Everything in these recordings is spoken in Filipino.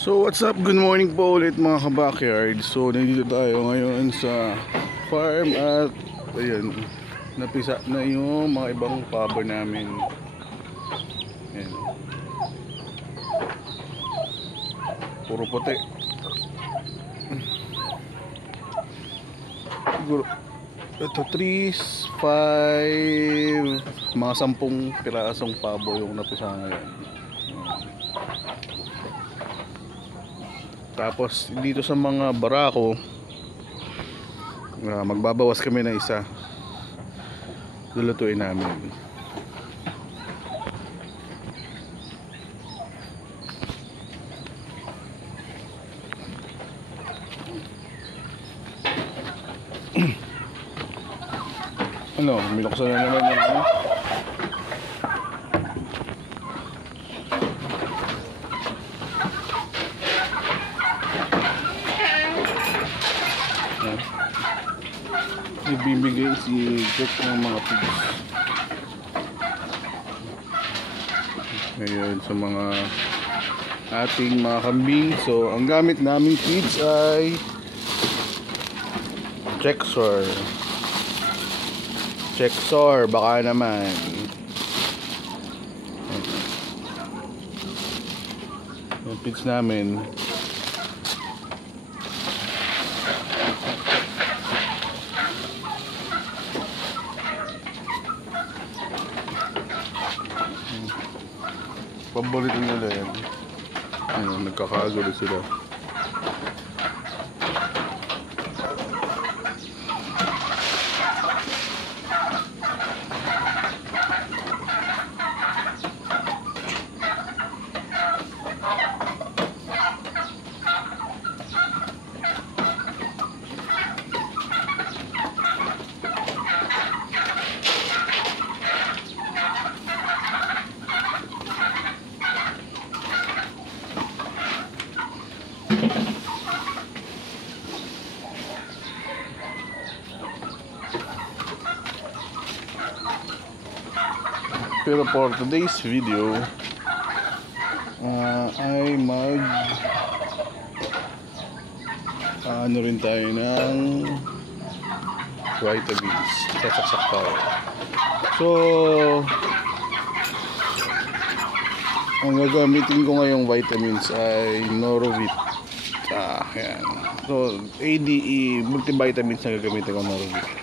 So what's up, good morning po ulit mga ka-backyard. So nandito tayo ngayon sa farm at ayun, napisa na yung mga ibang pabo namin. Ayan. Puro puti. Siguro ito 3, 5, mga 10 pirasong pabo yung napisa ngayon. Tapos dito sa mga barako, magbabawas kami ng isa. Lulutuin namin. Ano, minuksan na naman yung ano. Ibibigay si Jack ng mga pigs ngayon sa mga ating mga kambing. So ang gamit namin feeds ay Chexor baka naman. Yung feeds namin paborito nila yan. Ano, nagkakagulo sila. Pero for today's video ay ano rin tayo ng vitamins. Sasaksak tayo. So ang gagamitin ko ngayong vitamins ay Norovit. Yan. So ADE multivitamins na gagamitin ko, Norovit.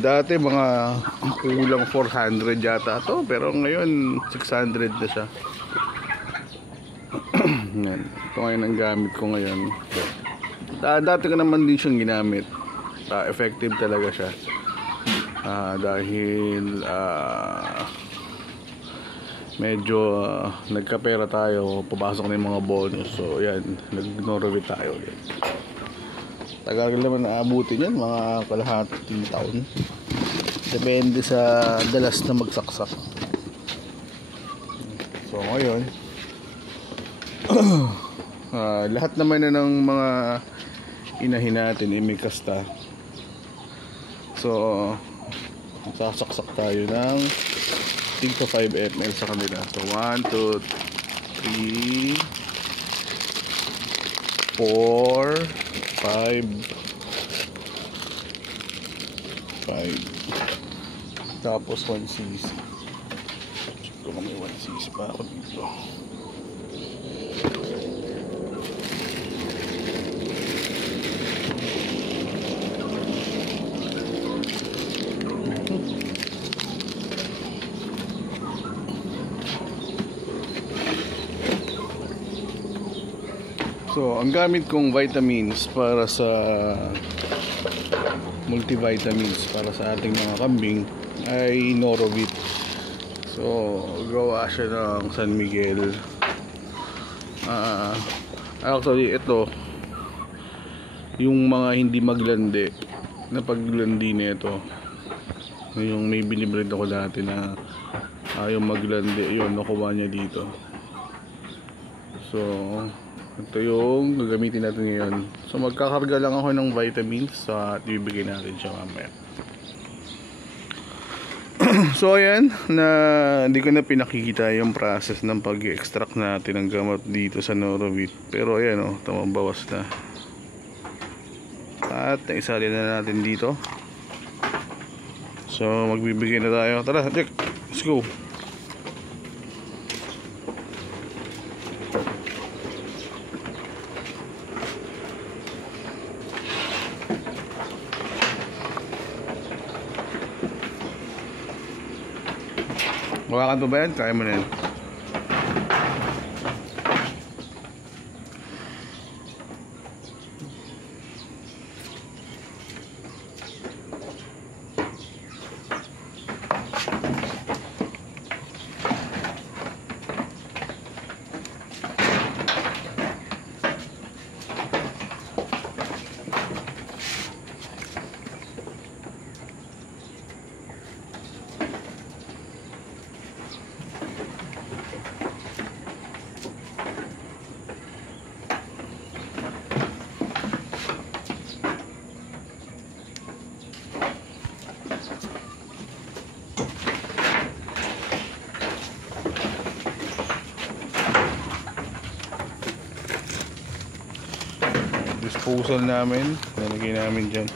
Dati mga kulang 400 yata to, pero ngayon 600 na siya. Yan. Ito ngayon ang gamit ko ngayon. Dati ko naman din siyang ginamit. Effective talaga siya. Dahil medyo nagkapera tayo, papasok na yung mga bonus. So yan, nag-Norovit tayo ulit. Tagal naman naabutin yan, mga kalahating taon. Depende sa dalas na magsaksak. So ngayon lahat naman na ng mga inahin natin ay may kasta. So sasaksak tayo ng 5 ml sa kanila. So 1, 2, 3, 4, 5. Tapos 1 cc. Check ko kung may 1 cc pa ako dito. So, ang gamit kong vitamins para sa multivitamins para sa ating mga kambing ay Norovit. So, gawa siya ng San Miguel. Actually, ito yung mga hindi maglandi na paglandi nito. Yung may binibreed ako dati na yung maglandi, yun, nakuha niya dito. So, ito yung gagamitin natin ngayon. So, magkakarga lang ako ng vitamins at ibibigay natin siya mamaya. So ayan, na hindi ko na pinakikita yung process ng pag-extract natin ng gamot dito sa Norovit. Pero ayan oh, tumabawas na. At naisali na natin dito. So magbibigay na tayo. Tara, Jack, let's go. Hawakan pa ba yan? Kaya mo na yan. Disposal namin, nalagay namin dyan.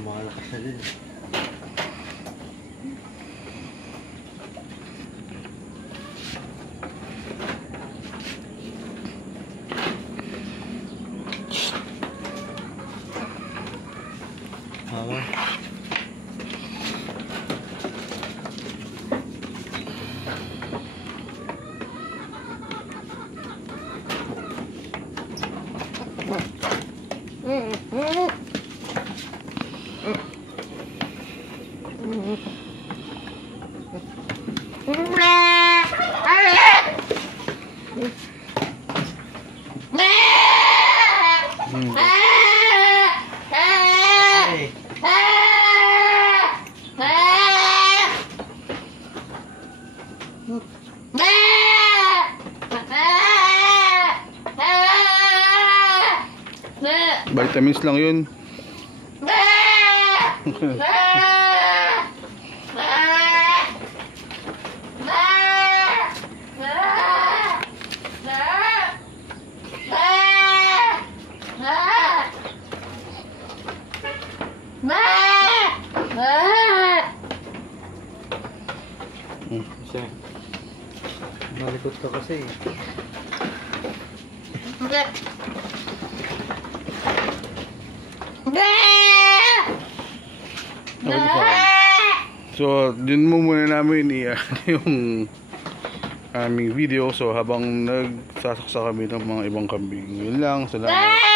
Malakas na din. Vitamins lang yun. Siya. Malikot ka kasi. So, din mo muna namin yung aming video. So, habang nagsasaksa kami ng mga ibang kambing. Yun lang. Salamat.